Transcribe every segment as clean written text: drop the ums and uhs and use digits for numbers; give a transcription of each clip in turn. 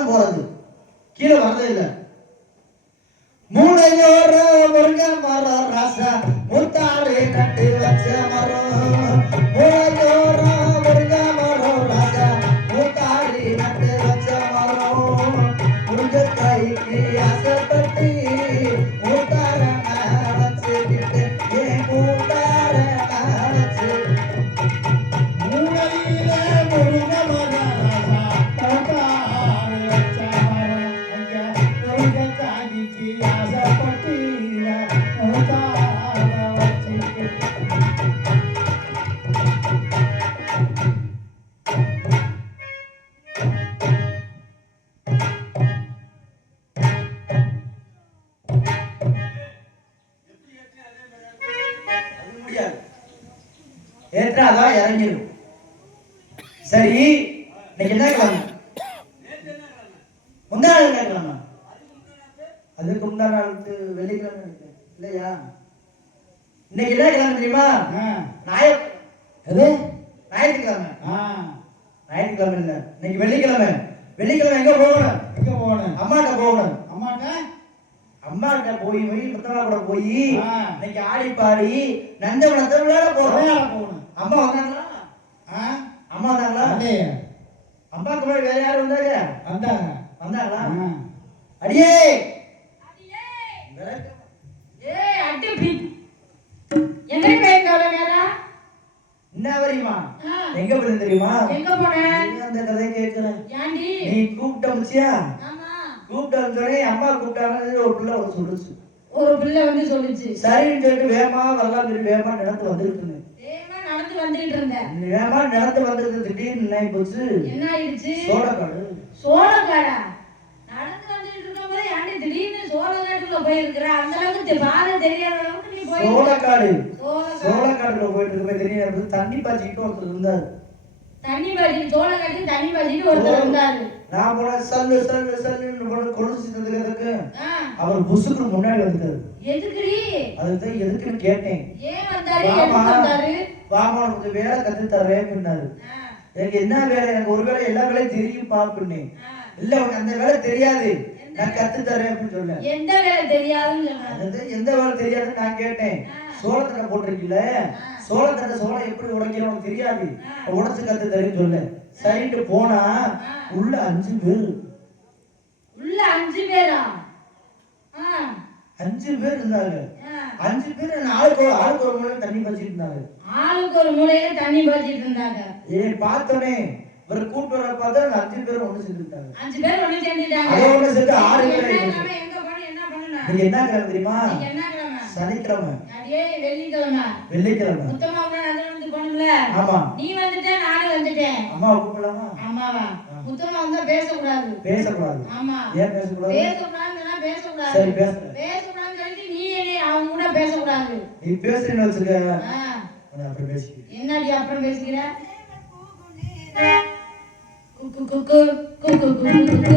தான் போறது, கீழே வரதே இல்லை. மூளையோர முருங்க மரம் ராசா முத்தாடு கட்டி வச்ச மரம், மூளையோர முருங்க மரம் ராசா முத்தாடி கட்டி வச்ச மரம், முருங்க கைக்கு ஆசைப்பட்டு மூத்தார வச்சுக்கிட்டு ஏன் மூத்தார வச்சு மூளையில முருங்க மரம் ராசா முத்தாடு வச்ச மரம், முருங்க கைக்கு ஆசைப்பட்டு மூத்தார வச்சுக்கிட்டு. ஏற்றாதான் இறங்கிடும். சரி, இன்னைக்கு என்ன கிழமை? முந்தா நாள் என்ன கிழமை? அதுக்கு முந்தா நாள் வெள்ளிக்கிழமை இல்லையா? இன்னைக்கு என்ன கிழமை தெரியுமா? ஞாயிற்றுக்கிழமை. ஞாயிற்றுக்கிழமை இல்ல, இன்னைக்கு வெள்ளிக்கிழமை. வெள்ளிக்கிழமை எங்க போகணும்? அம்மாட்ட போகணும். அம்மாட்ட போய் முத்தமா கூட போய் இன்னைக்கு ஆடி பாடி நந்தவனத்தை விளையாட போகணும். அம்மா வந்தாங்களா? அம்மா வந்தாங்களா? அம்மாக்கு போய் வேற யாரும் வந்தாங்களா? அடியே என்ன வரியுமா? எங்க போய் தெரியுமா? அந்த கதையை கேட்கிறேன். நீ கூப்பிட்ட முச்சியா? கூப்பிட்டு அம்மா கூப்பிட்டாங்க. ஒரு பிள்ளை வந்து சொல்லுச்சு. சரின்னு சொல்லிட்டு வேகமா வரலாம் சொல்லி வேகமா நடந்து வந்துட்டு இருந்தேன். வேகமா நடந்து வந்துருக்கு. திடீர்னு என்ன போச்சு? என்ன ஆயிடுச்சு? சோளக்காடா நடந்து வந்துட்டு இருக்கும் போது யாண்டி திடீர்னு சோளக்காட்டுக்குள்ள போயிருக்கிற? அந்த அளவுக்கு பாதை தெரியாத அளவுக்கு நீ போய் சோளக்காடுல போயிட்டு இருக்க தெரியாது. தண்ணி பாய்ச்சிட்டு ஒருத்தர் இருந்தாரு. தண்ணி பாய்ச்சி சோளக்காட்டு தண்ணி பாய்ச்சிட்டு ஒருத்தர் இருந்தாரு. நான் போன சல்லு சல்லு சல்லுன்னு கொலுசிட்டதுக்கு அவர் புசுக்கு முன்னாடி வந்துட்டாரு. எதுக்குடி? அதுதான் எதுக்குன்னு கேட்டேன். ஏன் வந்தாரு? வாமா கொஞ்சம் வேலை கத்து தரேன் அப்படின்னாரு. எனக்கு என்ன வேலை? எனக்கு ஒரு வேலை எல்லா வேலையும் தெரியும் பாக்குன்னே. இல்ல உனக்கு அந்த வேலை தெரியாது, நான் கத்து தரேன் அப்படின்னு சொல்ல. எந்த வேலை தெரியாதுன்னு சொன்னாரு. எந்த வேலை தெரியாதுன்னு நான் கேட்டேன். சோளத்தட்டை போட்டிருக்கீல்ல, சோளத்தட்டை சோளம் எப்படி உடைக்கிறோம் தெரியாது, உடைச்சு கத்து தரேன்னு சொல்ல. சரிட்டு போனா உள்ள 5 பேர். உள்ள 5 பேரா? 5 பேர் இருந்தாங்க. 5 பேர் ஆளுக்கு ஒரு மூலையில தண்ணி பாய்ச்சிட்டு இருந்தாங்க. ஆளுக்கு ஒரு மூலையில தண்ணி பாய்ச்சிட்டு இருந்தாங்க. பார்த்தோனே ஒரு கூட்டு வர பார்த்தா 5 பேர் ஒண்ணு சேர்ந்துட்டாங்க. 5 பேர் ஒண்ணு சேர்ந்துட்டாங்க. அதே ஒண்ணு சேர்த்து 6 பேர். எங்க போறோம் என்ன பண்ணனும்? நீங்க என்ன கிழமை தெரியுமா? என்ன கிழமை? சனிக்கிழமை. அடே வெள்ளிக்கிழமை. வெள்ளிக்கிழமை. முத்தமா வந்து போணும்ல. ஆமா. நீ வந்துட்ட நானே வந்துட்டேன். அம்மா கூப்பிடலாமா? அம்மாவா? முத்தமா வந்தா பேசக்கூடாது. பேசக்கூடாது. ஆமா. ஏன் பேசக்கூடாது? பேசக்கூடாதுன்னா பேசக்கூடாது. சரி பேசுறேன். பேசக்கூடாதுன்னு சொல்லி நீ அவங்க கூட பேசக்கூடாது. நீ பேசுறேன்னு வச்சுக்க. நான் அப்புறம் பேசிக்கிறேன். என்னடி அப்புறம் பேசிக்கிற? குக்கு குக்கு குக்கு குக்கு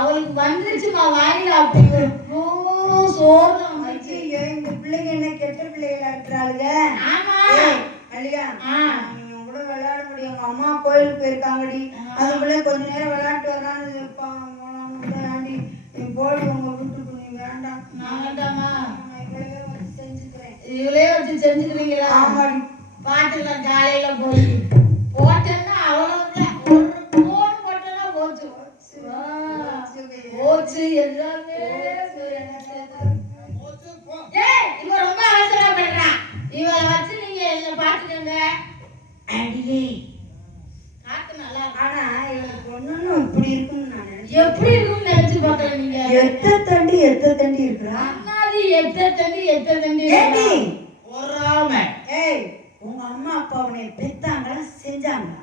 அவளுக்கு வந்துருச்சுமா வாயில அப்படி சோறு இந்த பிள்ளைங்க என்ன கெட்ட பிள்ளைகளா இருக்கிறாளுங்க. மல்லிகா கூட விளையாட முடியும். உங்க அம்மா கோயிலுக்கு போயிருக்காங்கடி. அதுக்குள்ள கொஞ்ச நேரம் விளையாட்டு வரான்னு ஆண்டி போடி உங்க வீட்டுக்கு நீ வேண்டாம். நான் வேண்டாமா? இவளே வச்சு செஞ்சுக்கிறேன். இவளே வச்சு செஞ்சுக்கிறீங்களா? ஆமாடி. பாட்டுக்கலாம் காலையில போய் போட்டேன்னா அவ்வளவுதான். ஒரு போன் போட்டேன்னா போச்சு போச்சு எல்லாமே. இவ ரொம்ப அவசரப்படுறான். இவளை வச்சு நீங்க என்ன பாத்துக்கங்க. அடியே காத்து நல்லா. ஆனா இவளுக்கு ஒண்ணு இப்படி இருக்குன்னு நான் நினைச்சேன். எப்படி இருக்குன்னு நினைச்சு பாக்கல நீங்க. எத்த தண்டி இருக்கிறா. அம்மாதி எத்த தண்டி ஏடி ஒரு ஆம. ஏய் உங்க அம்மா அப்பா உன்னை பெத்தாங்களா செஞ்சாங்களா?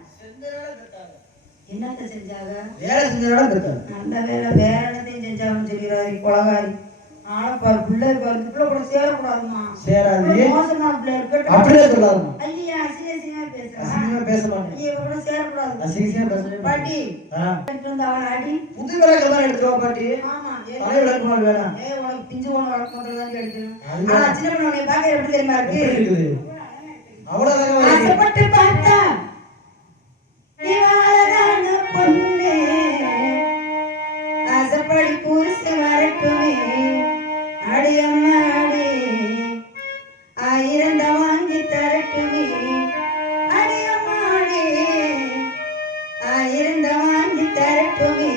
என்னத்த செஞ்சாங்க? வேலை செஞ்சாலும் பெத்தாங்க. நல்ல வேலை வேற என்னத்தையும் செஞ்சாங்கன்னு சொல்லிடுறாரு கொலகாரி. ஆனா பாரு பிள்ளை கூட சேரக்கூடாதுமா. சேராது. மோசமான பிள்ளை இருக்கட்டும். அப்படியே சொல்லாதுமா. ஐயா அசிங்கமா பேசுறா. அசிங்கமா பேச மாட்டேன். நீ கூட சேரக்கூடாது. அசிங்கமா பேசவே பாட்டி. எடுத்து வந்து அவளை அடி. புது விளக்கு தான் எடுத்துவா பாட்டி. ஆமா. பழைய விளக்கு மாதிரி வேணாம். உனக்கு பிஞ்சு போன விளக்கு மட்டும் தான் எடுக்கணும். ஆனா சின்ன பொண்ணு உன்னை பார்க்க எப்படி தெரியுமா இருக்கு? அவ்வளவுதான். ஆசைப்பட்டு பார்த்தா இவாளதான பொண்ணு. ஆசைப்படி புருஷ வரட்டுமே அடியம்மாடி. 1000 வாங்கி தரட்டுமே அடியம்மாடி. 1000 வாங்கி தரட்டுமே.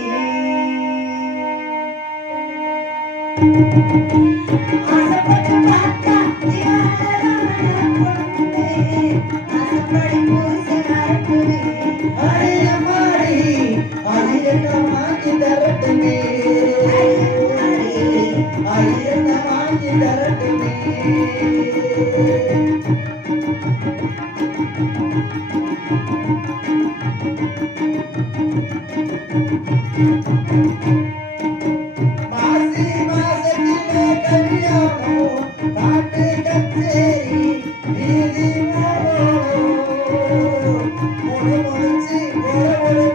ஆசைப்பட்டு பார்த்தா இவாளதான பொண்ணு. ஆசைப்படி புருஷ வரட்டுமே அடியம்மாடி 1000 வாங்கி தரட்டுமே. 1000 வாங்கி தரட்டுமே. மாசி மாசத்திலே கல்யாணம் பாட்டு கச்சேரி வீதி மாறோ முழு முடிச்சு ஒரு